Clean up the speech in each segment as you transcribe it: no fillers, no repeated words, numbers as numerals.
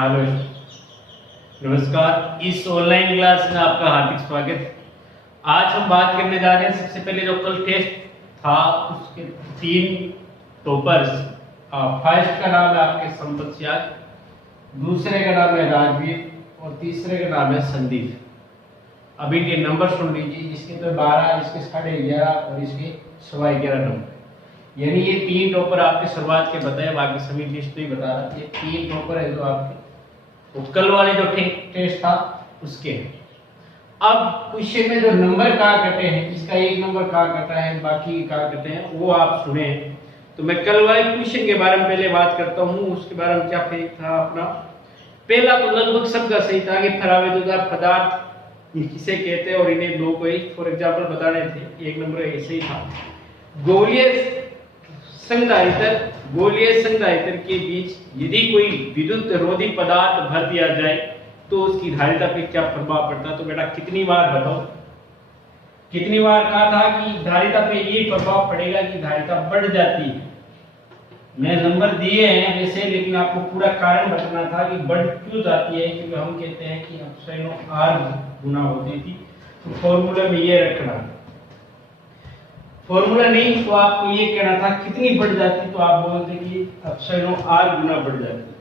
Hello, नमस्कार। इस online class में आपका हार्दिक स्वागत। आज हम बात करने जा रहे हैं सबसे पहले जो कल टेस्ट था उसके 3 टॉपर्स। फर्स्ट का नाम है आपके संपत सियाग, दूसरे का नाम है राजवीर और तीसरे का नाम है संदीप। अभी इनके नंबर सुन लीजिए, इसके तो 12, इसके 11.5 और इसके 11.25 नंबर। यानी ये 3 टॉपर आपके शुरुआत के बताए, बाकी सभी लिस्ट नहीं बता रहा। ये 3 टॉपर है जो आपके तो कल वाले जो टेस्ट था उसके हैं। अब क्वेश्चन में जो नंबर कहाँ कटे हैं, इसका 1 नंबर कहाँ कटा है, बाकी कहाँ कटे हैं, वो आप सुने। तो मैं कल वाले क्वेश्चन के बारे में पहले बात करता हूँ, उसके बारे में क्या फेक था अपना। पहला तो लगभग सबका सही था कि फरावेदुदार पदार्थ किसे कहते हैं और इन्हें दो कोई फॉर एग्जांपल बताने थे। 1 नंबर ऐसे ही था। गोलीय संधारित्र के बीच यदि कोई विद्युत रोधी पदार्थ भर दिया जाए तो उसकी धारिता पे क्या प्रभाव पड़ता है। तो बेटा कितनी बार बताओ, कितनी बार कहा था कि धारिता पे ये प्रभाव पड़ेगा कि धारिता बढ़ जाती है। मैं नंबर दिए हैं वैसे, लेकिन आपको पूरा कारण बताना था कि बढ़ क्यों जाती है। क्योंकि हम कहते हैं कि एप्सिलॉन आर गुना होती थी। तो फॉर्मूला में ये रखना, फॉर्मूला नहीं तो आपको ये कहना था कितनी बढ़ जाती, तो आप बोलते कि एप्सिलॉन आर गुना बढ़ जाती।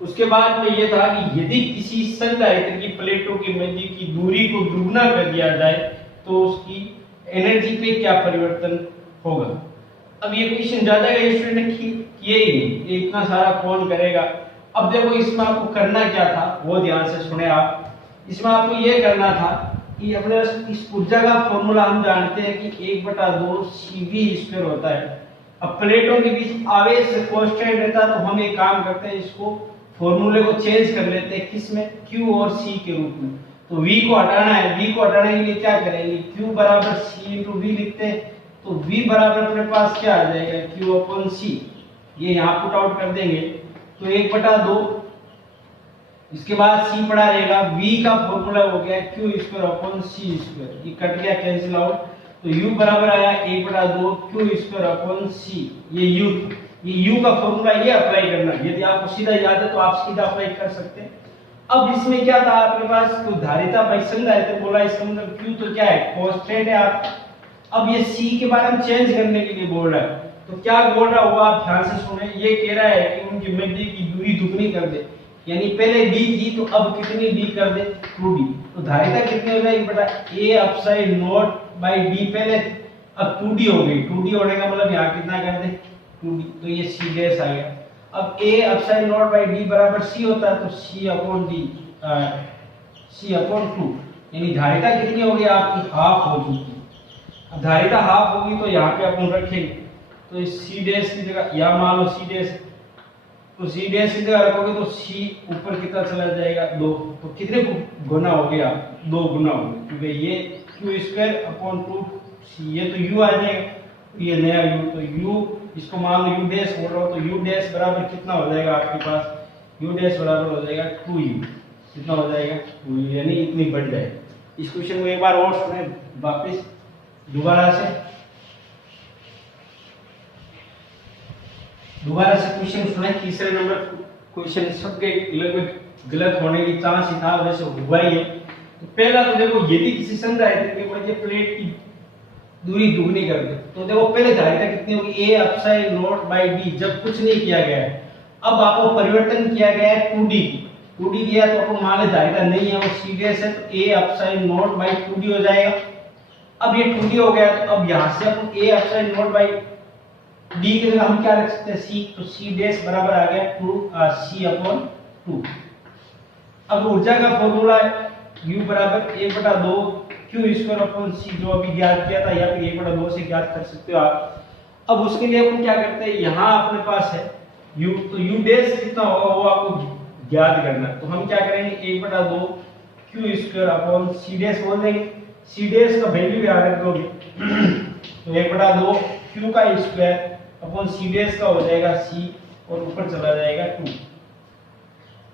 उसके बाद में ये था कि यदि किसी संधारित्र की प्लेटों के मध्य की दूरी को दुगना कर दिया जाए तो उसकी एनर्जी पे क्या परिवर्तन होगा। अब ये क्वेश्चन ज्यादा का स्टूडेंट ने किए ही नहीं, ये इतना सारा कौन करेगा। अब देखो इसमें आपको करना क्या था वो ध्यान से सुने आप। इसमें आपको ये करना था कि अपने इस ऊर्जा का फॉर्मूला हम जानते हैं कि 1/2 CV² होता है। अब प्लेटों के बीच आवेश कांस्टेंट रहता है, तो हम एक काम करते हैं, इसको फॉर्मूले को चेंज कर लेते हैं, किसमें, Q और C के रूप में। तो V को हटाना है, V को हटाने के लिए क्या करेंगे, Q बराबर C/V लिखते हैं। तो V बराबर अपने पास क्या आ जाएगा, Q/C। ये यहाँ पुट आउट कर देंगे तो 1/2, इसके बाद C पड़ा रहेगा। V का फॉर्मूला हो गया Q²/C², ये कट गया, कैंसिल आउट। तो U बराबर आया 1/2 Q²/C। ये U का फॉर्मूला ये अप्लाई करना। यदि आपको सीधा याद है तो आप सीधा अप्लाई कर सकते हैं। अब इसमें क्या था आपके पास, तो धारिता भाई संधारित्र बोला, इसका मतलब Q तो क्या है, कांस्टेंट है। आप अब ये C के बारे में चेंज करने के लिए बोल रहा है, तो क्या बोल रहा हुआ आप ध्यान से सुने। ये कह रहा है कि उनकी मध्य की दूरी दुगनी कर दे, यानी पहले d थी तो अब कितनी d कर दे, 2d। तो धारिता कितनी हो जाएगी बेटा, A/0/d पहले, अब 2d हो गई। 2d होने का मतलब यहाँ कितना कर दे, 2d। तो ये C' आ गया। अब A/0/d बराबर C होता है, तो C/2, यानी धारिता कितनी हो गई आपकी, हाफ हो चुकी। अब धारिता हाफ होगी तो यहाँ पे अपन रखेंगे, तो इस C' की जगह यहाँ मान लो C', तो C' की जगह रखोगे तो C ऊपर कितना चला जाएगा, 2। तो कितने गुना हो गया, 2 गुना हो गया, क्योंकि ये Q²/2C, ये तो U आ जाएगा, ये नया U। तो U इसको मान लो U' बोल रहा हूँ, तो U' बराबर कितना हो जाएगा आपके पास, U' बराबर हो जाएगा 2U। कितना हो जाएगा, 2U, यानी इतनी बढ़ जाएगी। इस क्वेश्चन को एक बार और सुने वापस दोबारा से क्वेश्चन सुने। तीसरे नंबर क्वेश्चन सबके लगभग गलत होने की चांस ही था, वैसे हुआ ही है। तो पहला तो देखो, यदि किसी संधारित्र के मध्य प्लेट की दूरी दुगनी कर दे, तो देखो पहले धारिता कितनी होगी, A/0/d, जब कुछ नहीं किया गया है। अब आपको परिवर्तन किया गया है 2d, 2d दिया तो अपन मान ले धारिता नहीं है, वो C' है, तो A/0/2d हो जाएगा। अब ये 2d हो गया, तो अब यहाँ से अपन A/0/d की जगह हम क्या रख सकते हैं, C। तो C' बराबर आ गया C/2। अब ऊर्जा का फॉर्मूला है U बराबर 1/2 Q²/C, जो अभी ज्ञात किया था, या फिर 1/2 से ज्ञात कर सकते हो आप। अब उसके लिए अपन क्या करते हैं, यहाँ अपने पास है U, तो U' कितना होगा वो आपको ज्ञात करना है। तो हम क्या करेंगे, 1/2 Q²/C' बोल देंगे। C' का वैल्यू याद रख दोगे, तो 1/2 Q का स्क्वायर/C' का हो जाएगा C, और ऊपर चला जाएगा 2।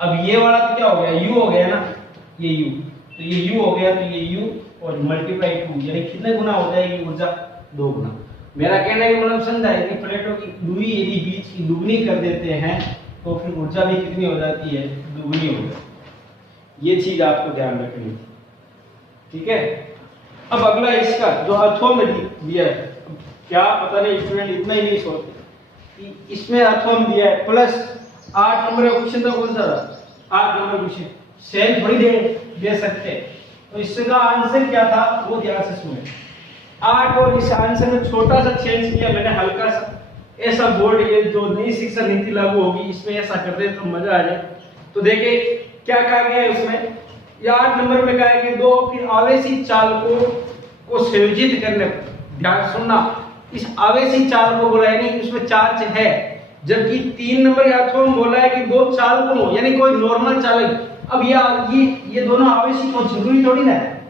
अब ये वाला तो क्या हो गया, U हो गया ना, ये U, तो ये U हो गया, तो ये U और मल्टीप्लाई 2, यानी कितने गुना हो जाएगी ऊर्जा, 2 गुना। मेरा कहने का मतलब समझा है कि प्लेटों की दूरी यदि बीच की दुगनी कर देते हैं तो फिर ऊर्जा भी कितनी हो जाती है, 2 दुगनी हो जाती। ये चीज आपको ध्यान रखनी थी, ठीक है। अब अगला इसका जो अर्थों में दिया है, क्या पता नहीं स्टूडेंट इतना ही नहीं सोचते कि इसमें अर्थों में दिया है प्लस 8 नंबर का क्वेश्चन था, कौन सा था 8 नंबर क्वेश्चन, सेल थोड़ी दे सकते हैं। तो इसका आंसर क्या था वो ध्यान से सुने। 8 और इस आंसर में छोटा सा चेंज किया मैंने, हल्का सा ऐसा बोर्ड, ये जो नई शिक्षा नीति लागू होगी इसमें ऐसा कर दे तो मजा आ जाए। तो देखिए क्या कहा गया है उसमें, या 8 नंबर में कहा है कि दो फिर आवेशी चालकों को संयोजित करने पर, ध्यान सुनना, इस आवेशी चाल को बोला है नहीं उसमें चार्ज है, जबकि 3 नंबर या अर्थों में बोला है कि दो चालकों यानी कोई नॉर्मल चालक। अब ये दोनों आवेशी को जरूरी थोड़ी ना है,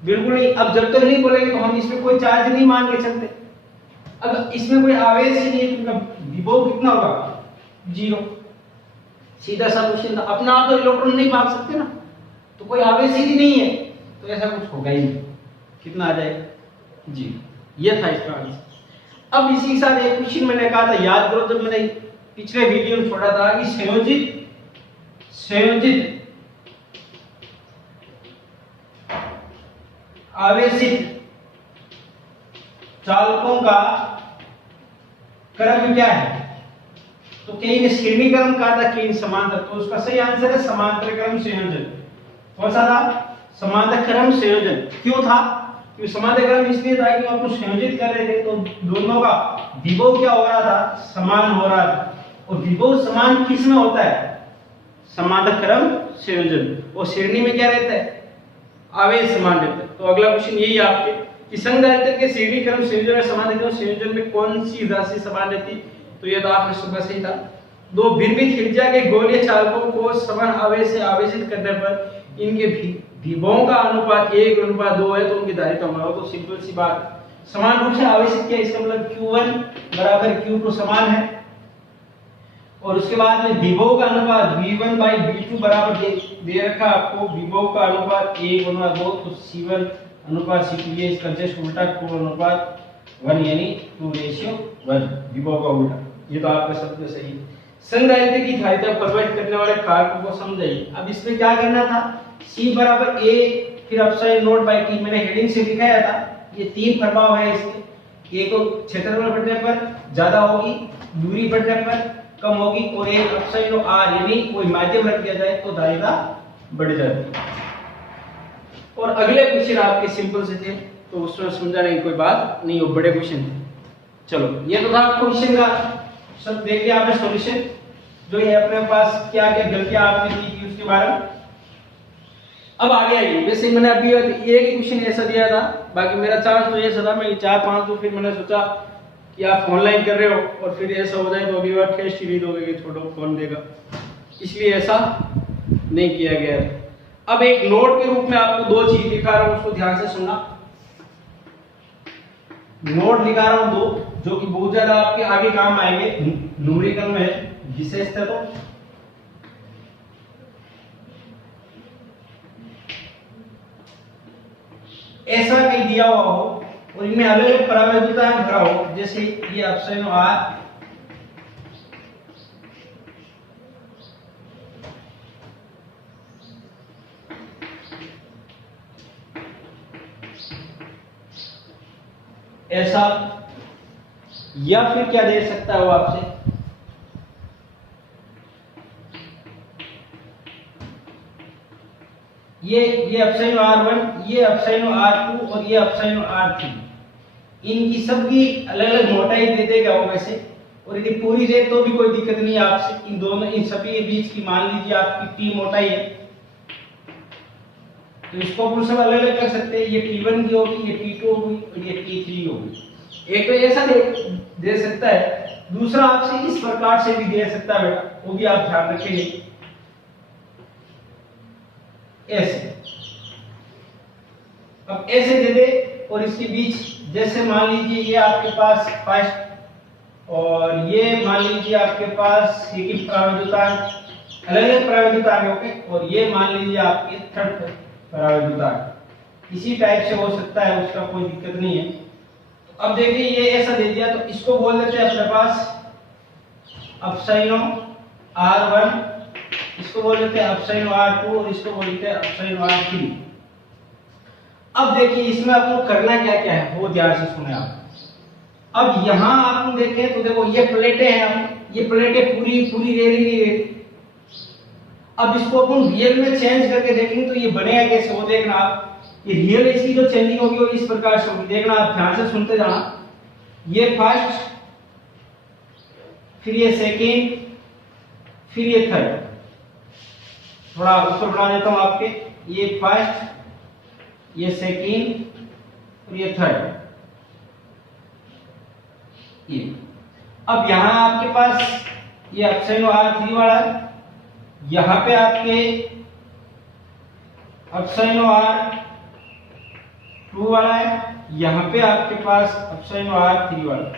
बिल्कुल नहीं। अब जब तक नहीं बोलेंगे तो हम इसमें कोई चार्ज नहीं मान के चलते। अगर इसमें कोई आवेश ही नहीं तो विभव कितना होगा 0, सीधा सा क्वेश्चन था। अपना आप तो इलेक्ट्रॉन नहीं भाग सकते ना, तो कोई आवेश ही नहीं है तो ऐसा कुछ होगा ही नहीं। कितना आ जाएगा 0, ये था इसका आंसर। अब इसी के साथ एक क्वेश्चन मैंने कहा था, याद करो, जब मैंने पिछले वीडियो में छोड़ा था कि संयोजित आवेशित चालकों का क्रम क्या है, तो कहीं ने श्रेणी क्रम कहा था, कहीं समांतर, तो उसका सही आंसर है समांतर क्रम संयोजन। कौन सा था, समांतर क्रम संयोजन। क्यों था, क्योंकि समांतर क्रम इसलिए था कि आपको संयोजित कर रहे थे तो दोनों का विभव क्या हो रहा था, समान हो रहा था। और विभव समान किस में होता है, समांतर क्रम संयोजन। और श्रेणी में क्या रहता है, आवेश समान रहता है। तो अगला क्वेश्चन यही आपके कि संधारित्र के श्रेणी क्रम संयोजन और समांतर क्रम संयोजन में कौन सी राशि समान रहती, तो ये तो आपने सुबह सही था। दो भिन्न त्रिज्या के गोलीय चालकों को समान आवेश से आवेशित करने पर इनके विभवों का अनुपात 1:2 है, तो उनकी धारिता होगा। तो सिंपल सी बात, समान रूप से आवेशित किया, इसका मतलब Q1 बराबर Q2 समान है। और उसके बाद में विभव का अनुपात V1/V2 बराबर दे रखा आपको, विभव का अनुपात 1:2, तो C1 अनुपात C2, ये इसका जस्ट उल्टा 2:1 यानी 2:1 विभव का उल्टा। ये तो आपका शब्द सही। संधारित्र की धारिता प्रभावित करने वाले कारकों को समझाइए। अब इसमें क्या करना था, C बराबर A फिर अपसाइन नोट बाय T, मैंने हेडिंग से दिखाया था। ये 3 प्रभाव है इसके, एक तो क्षेत्रफल बढ़ने पर ज्यादा होगी, दूरी बढ़ने पर कम होगी, और एक अपसाइन R यानी कोई माध्यम रख दिया जाए तो धारिता बढ़ जाती है। और अगले क्वेश्चन आपके सिंपल से थे तो उसमें समझाने की कोई बात नहीं, वो बड़े क्वेश्चन थे। चलो ये तो था क्वेश्चन का सब देख लिया आपने सॉल्यूशन, जो ये अपने पास क्या क्या गलतियां आपने की थी उसके बारे में। अब आगे आइए, वैसे मैंने अभी एक ही क्वेश्चन ऐसा दिया था, बाकी मेरा चांस तो ऐसा था मैं 4-5 तो फिर मैंने सोचा कि आप ऑनलाइन कर रहे हो और फिर ऐसा हो जाए तो अभी बार टेस्ट ही नहीं दोगे कि छोड़ो कौन देगा, इसलिए ऐसा नहीं किया गया था। अब एक नोट के रूप में आपको 2 चीज दिखा रहा हूं, उसको ध्यान से सुनना। नोट दिखा रहा हूं 2 जो कि बहुत ज्यादा आपके आगे काम आएंगे, न्यूमेरिकल में है विशेषता। तो ऐसा कहीं दिया हुआ हो और इनमें अलग अलग प्रावधान भरा हो, जैसे ये ऑप्शन R ऐसा, या फिर क्या दे सकता है वो आपसे, ये अपसाइन R1, ये अपसाइन R2 और ये अपसाइन R3, इनकी सबकी अलग अलग मोटाई दे देगा वो वैसे। और यदि पूरी दे तो भी कोई दिक्कत नहीं है आपसे, इन दोनों इन सभी के बीच की मान लीजिए आपकी T मोटाई है, तो इसको अपन सब अलग अलग कर सकते हैं। ये T1 की होगी, ये T2 होगी और ये T3 होगी। एक तो ऐसा दे सकता है, दूसरा आपसे इस प्रकार से भी दे सकता है बेटा, वो भी आप ध्यान रखेंगे ऐसे। अब ऐसे दे दे और इसके बीच जैसे मान लीजिए ये आपके पास फर्स्ट और ये मान लीजिए आपके पास ये की प्रावधान अलग अलग प्रावधान है, ओके, और ये मान लीजिए आपके थर्ड प्रावधान, इसी टाइप से हो सकता है, उसका कोई दिक्कत नहीं है। तो अब देखिए ये ऐसा दे दिया तो इसको बोल देते हैं अपने पास अपसाइन R1 इसको बोल देते हैं एप्सिलॉन r2 और इसको बोल देते हैं एप्सिलॉन r3। अब देखिए इसमें आपको करना क्या क्या है वो ध्यान से सुने आप। अब यहाँ आप देखें तो देखो ये प्लेटें हैं, ये प्लेटें पूरी पूरी रेडी। अब इसको अपन रियल में चेंज करके देखेंगे तो ये बनेगा कैसे वो देखना आप। ये रियल इसकी जो चेंजिंग होगी वो इस प्रकार से होगी, देखना आप ध्यान से सुनते जाना। ये फर्स्ट, फिर ये सेकेंड, फिर ये थर्ड। थोड़ा ऊपर बढ़ा देता हूं आपके, ये फर्स्ट, ये सेकेंड और ये थर्ड। ये अब यहां आपके पास ये एप्सिलॉन r3 वाला है, यहां पे आपके एप्सिलॉन r2 वाला है, यहां पे आपके पास एप्सिलॉन r3 वाला है।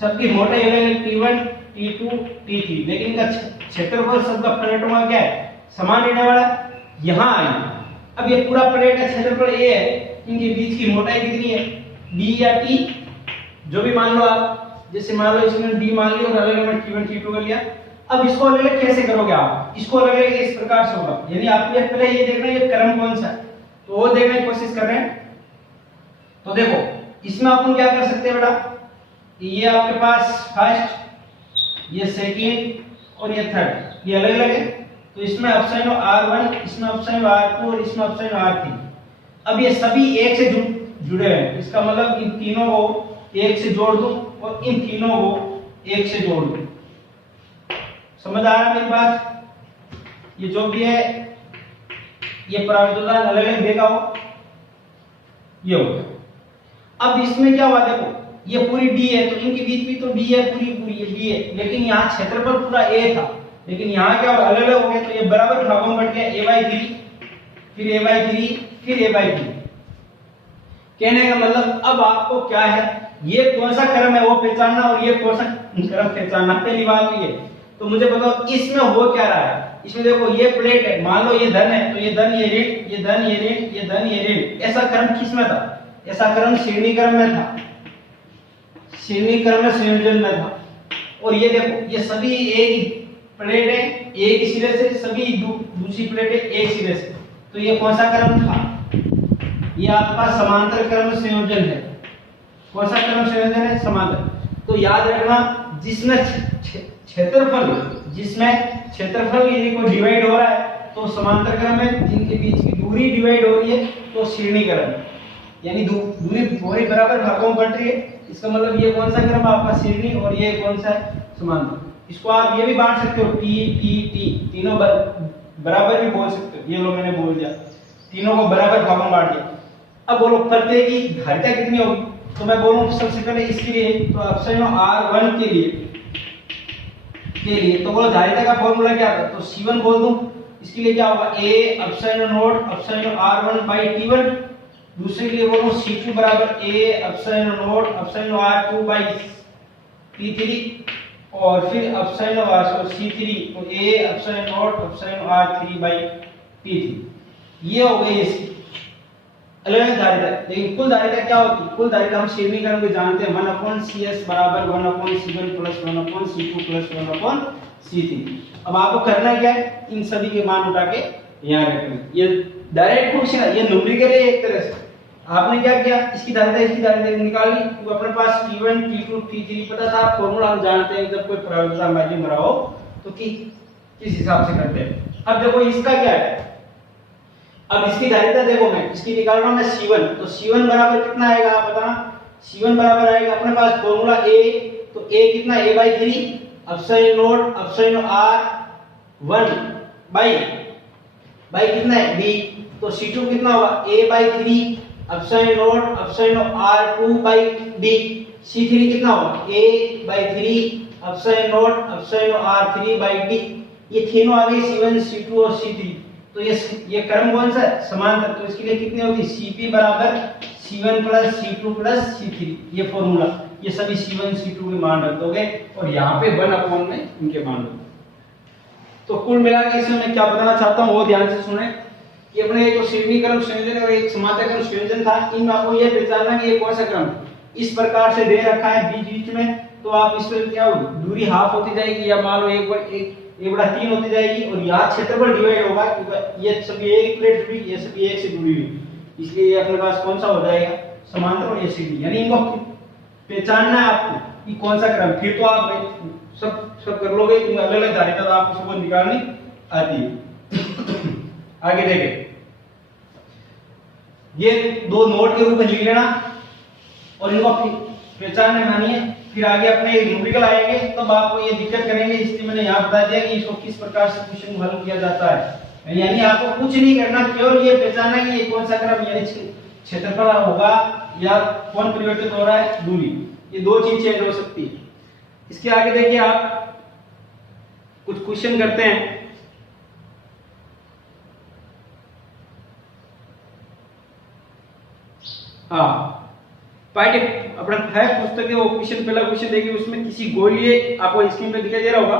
सबकी मोटाई अलग T1 T2 T3, लेकिन इनका क्षेत्रफल सबका प्लेटों का क्या है समान रहने वाला। यहां आइए, अब ये पूरा प्लेट का क्षेत्रफल A है, इनके बीच की मोटाई कितनी है D या T, जो भी मान लो आप। जैसे मान लो इसमें D मान लिया और अलग अलग T1 T2 कर लिया। अब इसको अलग अलग कैसे करोगे आप, इसको अलग अलग इस प्रकार से होगा, यानी आपको पहले ये देखना है ये क्रम कौन सा है, तो वो देखने की कोशिश कर रहे हैं। तो देखो इसमें अपन क्या कर सकते हैं बेटा, ये आपके पास फर्स्ट, ये सेकंड और ये थर्ड, ये अलग अलग है। तो इसमें एप्सिलॉन r1, इसमें एप्सिलॉन r2 और इसमें एप्सिलॉन r3। अब ये सभी एक से जुड़े हुए हैं, इसका मतलब इन तीनों को एक से जोड़ दूं और इन तीनों को एक से जोड़ दूं। समझ आ रहा है मेरी बात? ये जो भी है ये प्राविधान अलग अलग देगा हो, ये हो गया। अब इसमें क्या हुआ देखो, ये पूरी D है तो इनके बीच भी तो D है, पूरी पूरी ये D है, लेकिन यहाँ क्षेत्रफल पूरा A था, लेकिन यहाँ क्या अलग अलग हो गया, तो ये बराबर भागों में बट गया A/3, फिर A/3, फिर A/3। कहने का मतलब अब आपको क्या है, ये कौन सा क्रम है वो पहचानना और ये कौन सा क्रम पहचानना, पहली बात ये। तो मुझे बताओ इसमें हो क्या रहा है। इसमें देखो ये प्लेट है, मान लो ये धन है तो ये धन ये ऋण, ये धन ये ऋण, ये धन ये ऋण। ऐसा क्रम किसमें था, ऐसा क्रम श्रेणी क्रम में था, श्रेणी क्रम में संयोजन में था। और ये देखो ये सभी एक प्लेट है, एक सिरे से, सभी दूसरी प्लेट है एक सिरे से, तो ये कौन सा क्रम था, ये आपका समांतर क्रम संयोजन है। कौन सा क्रम संयोजन है, समांतर। तो याद रखना जिसमें क्षेत्रफल यदि कोई डिवाइड हो रहा है तो समांतर क्रम है, जिनके बीच की दूरी डिवाइड हो रही है तो श्रेणी क्रम है, यानी दूरी पूरी बराबर भागों में बट रही है। इसका मतलब ये कौन सा क्रम आपका श्रेणी और ये कौन सा है समांतर। इसको आप ये भी बांट सकते हो T T T, तीनों बराबर भी बोल सकते हो। ये लो मैंने बोल दिया, तीनों को बराबर भागों में बांट दिया। अब बोलो प्रत्येक की धारिता कितनी होगी, तो मैं बोलूं सबसे पहले इसके लिए तो एप्सिलॉन r1 के लिए तो बोलो धारिता का फॉर्मूला क्या था, तो C1 बोल दूं। इसके लिए क्या होगा, A epsilon naught epsilon r1 by T1। दूसरे के लिए बोलूं C2 बराबर A epsilon naught epsilon r2 by T3, और फिर एप्सिलॉन C3 तो A epsilon naught epsilon r3 by T3। ये हो गई इसकी अलग अलग धारिता। लेकिन कुल धारिता क्या होती है, कुल धारिता हम श्रेणी क्रम को जानते हैं 1/CS बराबर 1/C1 plus 1/C2 plus 1/C3। अब आपको करना क्या है, इन सभी के मान उठा के यहाँ रखना। ये डायरेक्ट क्वेश्चन है, ये न्यूमेरिकल है एक तरह से। आपने क्या किया, इसकी धारिता निकाली, तो अपने पास T1 T2 T3 पता था, फॉर्मूला हम जानते हैं जब कोई प्राविधान मैजिक भरा हो तो किस हिसाब से करते हैं। अब देखो इसका क्या है, अब इसकी धारिता देखो, मैं इसकी निकाल रहा हूं मैं C1, तो C1 बराबर कितना आएगा आप बताना। C1 बराबर आएगा अपने पास फॉर्मूला A, तो A कितना A/3 epsilon naught epsilon r1 bye कितना है B, तो C2 कितना होगा A/3 epsilon naught epsilon r2 by B। C3 कितना होगा A/3 epsilon naught epsilon r3 by D। ये तीनों आ गए C1 C2 और C3। तो ये क्रम कौन सा है, समांतर। तो इसके लिए कितनी होगी, Cp बराबर C1 plus C2 plus C3। ये फॉर्मूला, ये सभी C1 C2 के मान रख दोगे और यहाँ पे 1/, में इनके मान रख दो। तो कुल मिला के इसमें मैं क्या बताना चाहता हूँ वो ध्यान से सुने कि अपने एक तो श्रेणी क्रम संयोजन और एक समांतर क्रम संयोजन था। इनमें आपको ये पहचानना कि ये कौन सा क्रम इस प्रकार से दे रखा है बीच बीच में, तो आप इस पर क्या दूरी हाफ होती जाएगी, या मान लो एक 1/3 होती जाएगी और यहाँ क्षेत्रफल डिवाइड होगा क्योंकि ये सभी एक प्लेट भी, ये सभी एक से जुड़ी हुई, इसलिए ये अपने पास कौन सा हो जाएगा, समांतर और ये सीधी। यानी इनको पहचानना है आपको कि कौन सा क्रम, फिर तो आप सब कर लोगे, क्योंकि अलग अलग धारिता तो आपको सबको निकालनी आती है। आगे देखें, ये दो नोट के रूप में लिख लेना और इनको पहचानने मानिए, फिर आगे अपने न्यूमेरिकल आएंगे तब आपको ये दिक्कत करेंगे, इसलिए मैंने यहाँ बता दिया कि इसको किस प्रकार से क्वेश्चन हल किया जाता है। यानी आपको कुछ नहीं करना, केवल ये पहचानना कि ये कौन सा क्रम, यानी क्षेत्रफल होगा या कौन परिवर्तित हो रहा है, दूरी, ये दो चीज चेंज हो सकती है। इसके आगे देखिए, आप कुछ क्वेश्चन करते हैं। हाँ, पाठ्य अपना है पुस्तक है, वो क्वेश्चन, पहला क्वेश्चन देखिए, उसमें किसी गोलीय, आपको स्क्रीन पे दिखाई दे रहा होगा,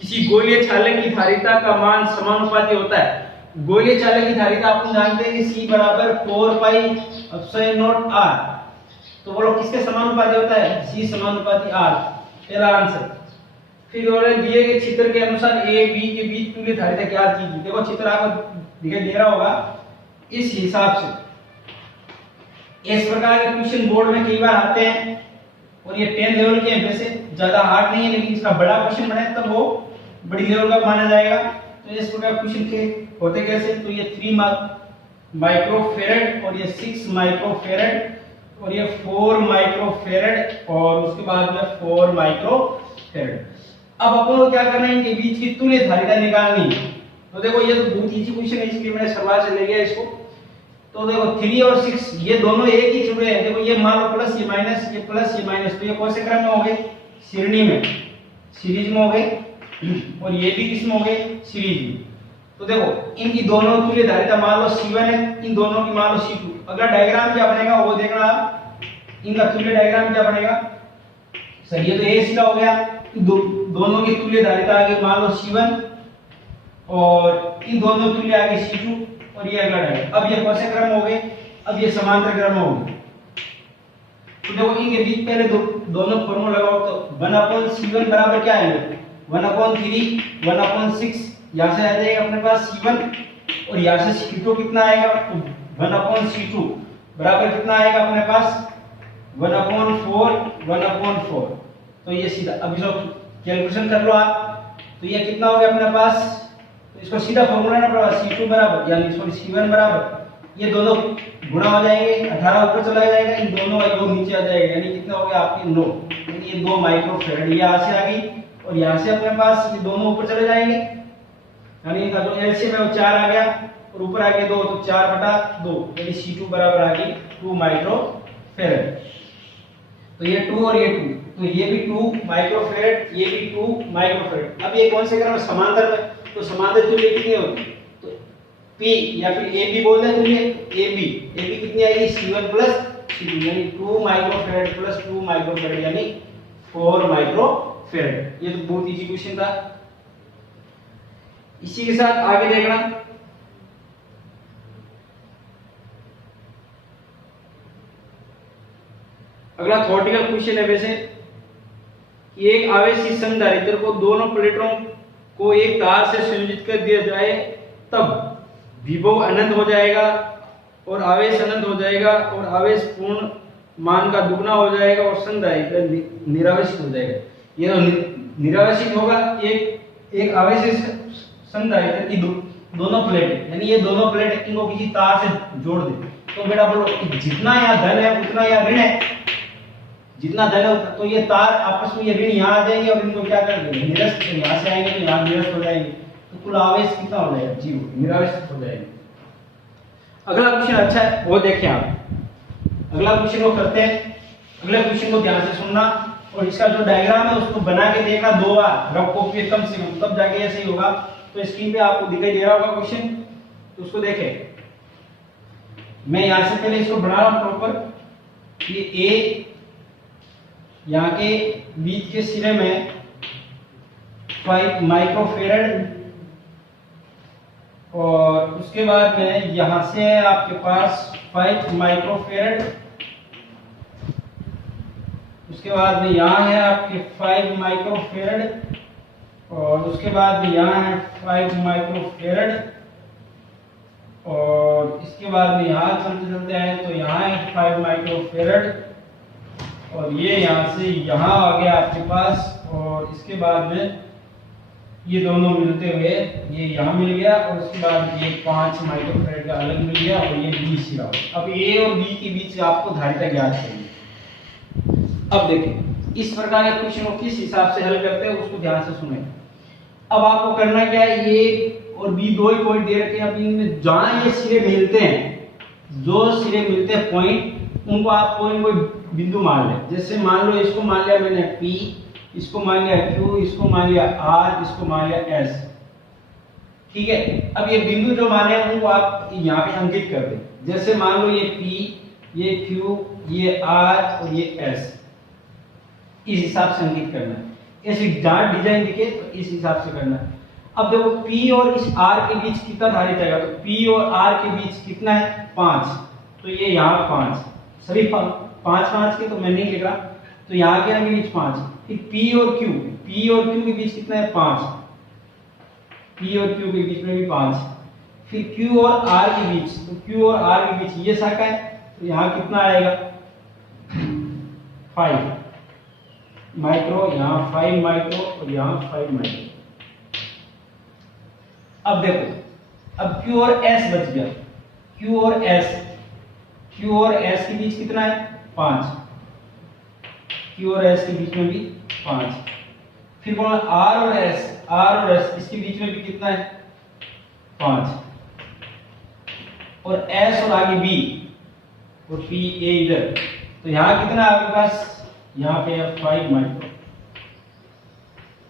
किसी गोलीय छाले की धारिता का मान समानुपाती होता है। गोलीय छाले की धारिता अपन जानते हैं कि C बराबर 4 पाई एप्सिलॉन नॉट r, तो बोलो किसके समानुपाती होता है, C समानुपाती r, पहला आंसर। फिर बोले दिए गए चित्र के अनुसार A B के बीच तुल्य धारिता क्या कीजिए। देखो चित्र आपको दिखाई दे रहा होगा, इस हिसाब से इस प्रकार के क्वेश्चन बोर्ड में कई बार आते हैं और ये 10 लेवल के हैं, वैसे ज्यादा हार्ड नहीं है, लेकिन इसका बड़ा क्वेश्चन बने तब वो बड़ी लेवल का माना जाएगा। तो इस प्रकार क्वेश्चन के होते कैसे, तो ये 3 माइक्रोफैरड और ये 6 माइक्रोफैरड और ये 4 माइक्रोफैरड और उसके बाद में 4 माइक्रोफैरड। अब अपन को क्या करना है, इनके बीच की तुल्य धारिता निकालनी है। तो देखो ये तो बहुत इजी क्वेश्चन है, इसलिए मैंने शुरुआत से ले गया इसको। तो देखो 3 और 6 ये दोनों एक ही जुड़े हैं। देखो ये मान लो प्लस ये माइनस, ये प्लस ये माइनस, तो ये कौन से क्रम में हो गए, श्रेणी में, सीरीज में हो गए, और ये भी किस में हो गए, सीरीज में। तो देखो इनकी दोनों तुल्य धारिता मान लो C1 है, इन दोनों की मान लो C2। अगला डायग्राम क्या बनेगा वो देखना आप, इनका तुल्य डायग्राम क्या बनेगा, सही है, तो ये सीधा हो गया, दोनों की तुल्य धारिता आगे मान लो C1 और इन दोनों तुल्य आगे C2 और ये अगला डायग्राम। अब ये कौन से क्रम हो गए, अब ये समांतर क्रम हो गए। तो देखो इनके बीच पहले दोनों फॉर्मूला लगाओ, तो 1/C1 बराबर क्या आएगा, 1/3 1/6, यहां से आ जाएगा अपने पास C1 और यहां से C2 कितना आएगा, तो 1/C2 बराबर कितना आएगा अपने पास 1/4 1/4। तो ये सीधा, अब इसको कैलकुलेशन कर लो आप, तो ये कितना हो गया अपने पास, तो इसको सीधा फॉर्मूला ना पड़ा, C2 बराबर यानी सॉरी C1 बराबर, ये दोनों गुणा हो जाएंगे, 18 ऊपर चला जाएगा, इन दोनों का योग नीचे आ जाएगा, यानी कितना हो गया आपकी 9, यानी ये 2 माइक्रोफैरड यहाँ से आ गई और यहाँ से अपने पास ये दोनों ऊपर चले जाएंगे, यानी इनका जो एलसीएम है वो 4 आ गया और ऊपर आ गया 2, तो 4/2, यानी C2 बराबर आ गई 2 माइक्रोफैरड। तो ये 2 और ये 2, तो ये भी 2 माइक्रोफैरड, ये भी 2 माइक्रोफैरड। अब ये कौन से क्रम समांतर में, तो समांतर तुल्य कितनी होगी, तो P या फिर AB बोल दें तुल्य, AB कितनी आएगी, C1 प्लस C2, यानी 2 माइक्रोफैरड प्लस 2 माइक्रोफैरड यानी 4 माइक्रोफैरड। ये तो बहुत इजी क्वेश्चन था। इसी के साथ आगे देखना, अगला थ्योरेटिकल क्वेश्चन है वैसे कि एक आवेशित संधारित्र को दोनों प्लेटों को एक तार से संयोजित कर दिया जाए तब विभव अनंत हो जाएगा और आवेश अनंत हो जाएगा और आवेश पूर्ण मान का दुगना हो जाएगा और संधारित्र निरावेशित हो जाएगा। ये तो निरावेशित होगा, एक आवेशित संधारित्र की दोनों प्लेट, यानी ये दोनों प्लेट इनको किसी तार से जोड़ दे, तो बेटा बोलो जितना यहाँ धन है उतना यहाँ ऋण है, जितना धन है तो ये तार आपस में ये ऋण यहाँ आ जाएंगे और इनको क्या कर देंगे, निरस्त, यहाँ से आएंगे तो यहाँ निरस्त हो जाएंगे, तो कुल आवेश कितना हो जाएगा, 0, निरावेशित हो जाएगा। अगला क्वेश्चन अच्छा है वो देखें आप, अगला क्वेश्चन को करते हैं। अगले क्वेश्चन को ध्यान से सुनना और इसका जो डायग्राम है उसको बना के देखना 2 बार, रफ कॉपी कम से कम, तब जाके ऐसे ही होगा। तो स्क्रीन पे आपको दिखाई दे रहा होगा क्वेश्चन, तो उसको देखें। मैं यहाँ से पहले इसको बना रहा हूँ प्रॉपर, ये A यहाँ के बीच के सिरे में 5 माइक्रोफैरड और उसके बाद में यहाँ से आपके पास 5 माइक्रोफैरड, उसके बाद में यहाँ है आपके 5 माइक्रोफैरड और उसके बाद में यहाँ है 5 माइक्रोफेरेड, और इसके बाद में यहाँ चलते चलते हैं तो यहाँ है 5 माइक्रोफेरेड, और ये यहाँ से यहाँ आ गया आपके पास, और इसके बाद में ये दोनों मिलते हुए ये यहाँ मिल गया, और उसके बाद ये 5 माइक्रोफेरेड का अलग मिल गया, और ये बी सिरा। अब ए और बी के बीच आपको धारिता ज्ञात करनी। अब देखें इस प्रकार के क्वेश्चन को किस हिसाब से हल करते हैं उसको ध्यान से सुने। अब आपको करना क्या है, ये और बी दो ही पॉइंट दे रखे हैं, अब इनमें जहां ये सिरे मिलते हैं, जो सिरे मिलते हैं पॉइंट, उनको आप कोई कोई बिंदु मान लें। जैसे मान लो इसको मान लिया मैंने P, इसको मान लिया Q, इसको मान लिया R, इसको मान लिया S। ठीक है, अब ये बिंदु जो माने हैं उनको आप यहाँ पे अंकित कर दें। जैसे मान लो ये P, ये Q, ये R और ये S, इस हिसाब से अंकित करना है। ऐसे जहां डिजाइन दिखे तो इस हिसाब से करना है। अब देखो P और इस R के बीच कितना धारित आएगा, तो P और R के बीच कितना है 5, तो ये यहाँ 5, सभी 5 के, तो मैं नहीं लिख रहा, तो यहाँ के बीच 5। फिर P और Q के बीच कितना है 5, P और Q के बीच में भी 5। फिर Q और R के बीच, तो Q और R के बीच ये शाखा है, तो यहाँ कितना आएगा 5 माइक्रो, यहाँ 5 माइक्रो और यहाँ 5 माइक्रो। अब देखो अब Q और S बच गया, Q और S के बीच कितना है 5, Q और S के बीच में भी 5। फिर बोला R और S इसके बीच में भी कितना है 5, और S और आगे B और P A इधर, तो यहाँ कितना है आपके पास, यहाँ पे है 5 माइक्रो।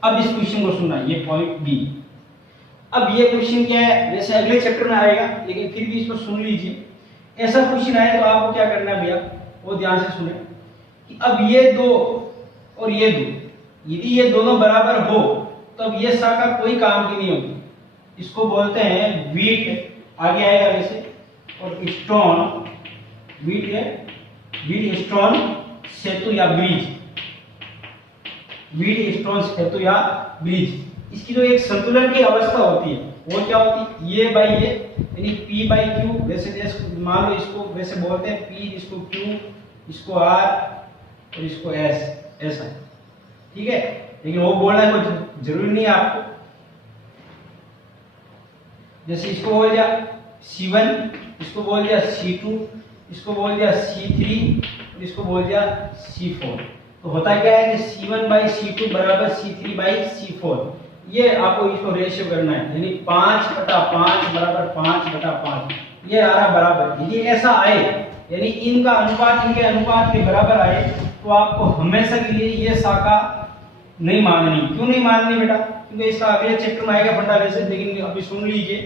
अब इस क्वेश्चन को सुनना, ये पॉइंट बी। अब ये क्वेश्चन क्या है, वैसे अगले चैप्टर में आएगा, लेकिन फिर भी इसको सुन लीजिए। ऐसा क्वेश्चन आए तो आपको क्या करना है भैया, वो ध्यान से सुने कि अब ये दो और ये दो, यदि ये दोनों बराबर हो तो अब ये शाखा कोई काम की नहीं होगी। इसको बोलते हैं वीट, आगे आएगा वैसे, और स्टोन, वीट स्टोन सेतु या ब्रिज, वीट स्टोन सेतु या ब्रिज। इसकी जो एक संतुलन की अवस्था होती है वो क्या होती है, ये बाई ये, यानी P बाई Q। वैसे मान लो इसको वैसे बोलते हैं P, इसको Q, इसको R और इसको S, ऐसा। ठीक है, लेकिन वो बोलना कोई जरूरी नहीं है आपको। जैसे इसको बोल दिया C1, इसको बोल दिया C2, इसको बोल दिया C3 और इसको बोल दिया C4। तो होता क्या है कि C1 बाई C2 बराबर C3 बाई C4। ये आपको इसको रेशियो करना है, यानी 5/5 बराबर 5/5, ये आ रहा बराबर। यदि ऐसा आए, यानी इनका अनुपात इनके अनुपात के बराबर आए, तो आपको हमेशा के लिए ये शाखा नहीं माननी। क्यों नहीं माननी बेटा, क्योंकि इसका अगले चैप्टर में आएगा फंडामेंटल, लेकिन अभी सुन लीजिए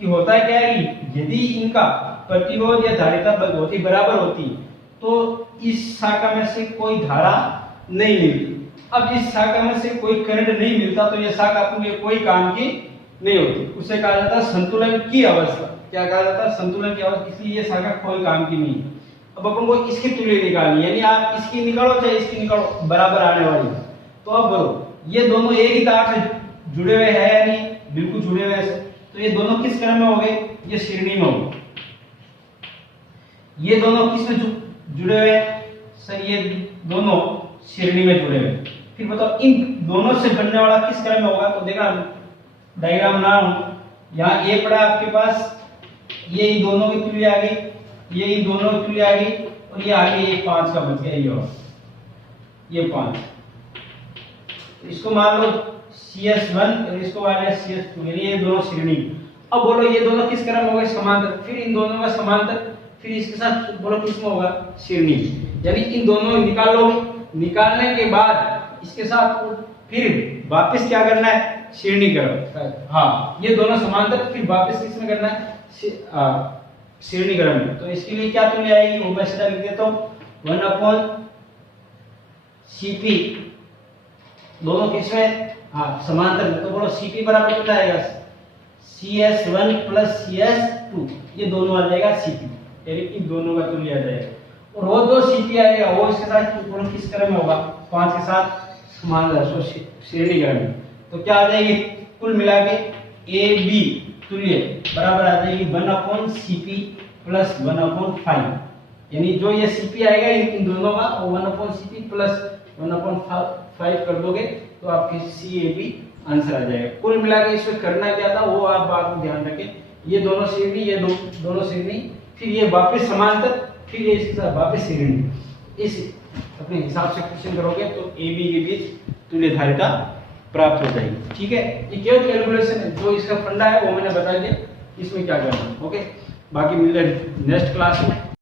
कि होता है क्या है कि यदि इनका प्रतिरोध या धारिता होती बराबर होती तो इस शाखा में से कोई धारा नहीं मिलती। अब इस शाखा में से कोई करंट नहीं मिलता तो यह शाखा अपने कोई काम की नहीं होती, उसे कहा जाता है संतुलन की अवस्था। क्या कहा जाता है, संतुलन की अवस्था, इसलिए यह शाखा कोई काम की नहीं। अब अपन को इसकी तुल्य निकालनी, यानी आप इसकी निकालो चाहे इसकी निकालो, बराबर आने वाली। तो अब बोलो ये दोनों एक ही तार से जुड़े हुए हैं या नहीं, बिल्कुल जुड़े हुए हैं। तो ये दोनों किस क्रम में हो गए, ये श्रेणी में हो गए। ये दोनों किस में जुड़े हुए हैं सर, ये दोनों श्रेणी में जुड़े हुए। फिर बताओ इन दोनों से बनने वाला किस क्रम में होगा, तो देखा डायग्राम ना हो, यहाँ ए पड़ा आपके पास, ये इन दोनों की तुल्य आ गई, ये इन दोनों की तुल्य आ गई, और ये आगे ये 5 का बच गया, ये 5। इसको मान लो CS1 और इसको मान लिया CS2, यानी ये दोनों श्रेणी। अब बोलो ये दोनों किस क्रम में हो गए, समांतर। फिर इन दोनों का समांतर, फिर इसके साथ बोलो किस में होगा, श्रेणी। यानी इन दोनों निकाल लो, निकालने के बाद इसके साथ फिर वापस क्या करना है, श्रेणी करो। हाँ, ये दोनों समांतर, फिर वापस किस में करना है, श्रेणी क्रम में। तो इसके लिए क्या तुल्य आएगी, वो मैं सीधा लिख देता हूँ, 1/CP। दोनों किस में, हाँ समांतर। तो बोलो CP बराबर कितना आएगा, CS1 प्लस CS2, ये दोनों आ जाएगा CP, यानी इन दोनों का तुल्य आ जाएगा। और वो दो CP आएगा, वो इसके साथ किस क्रम में होगा, 5 के साथ समांतर, श्रेणी क्रम में। तो क्या आ जाएगी कुल मिला के ए बी तुल्य बराबर आ जाएगी 1/Cp प्लस 1/5, यानी जो ये Cp आएगा इन दोनों का वो 1/Cp प्लस 1/5 कर दोगे तो आपके CAB आंसर आ जाएगा। कुल मिला के इसमें करना क्या था वो आप बात में ध्यान रखें, ये दोनों श्रेणी, ये दोनों श्रेणी, फिर ये वापस समांतर, फिर ये इसके साथ वापस श्रेणी, इस अपने हिसाब से क्वेश्चन करोगे तो AB के बीच तुल्य धारिता प्राप्त हो जाएगी। ठीक है, ये केवल कैलकुलेशन है, जो इसका फंडा है वो मैंने बता दिया, इसमें क्या करना है। ओके, बाकी मिलते हैं नेक्स्ट क्लास में।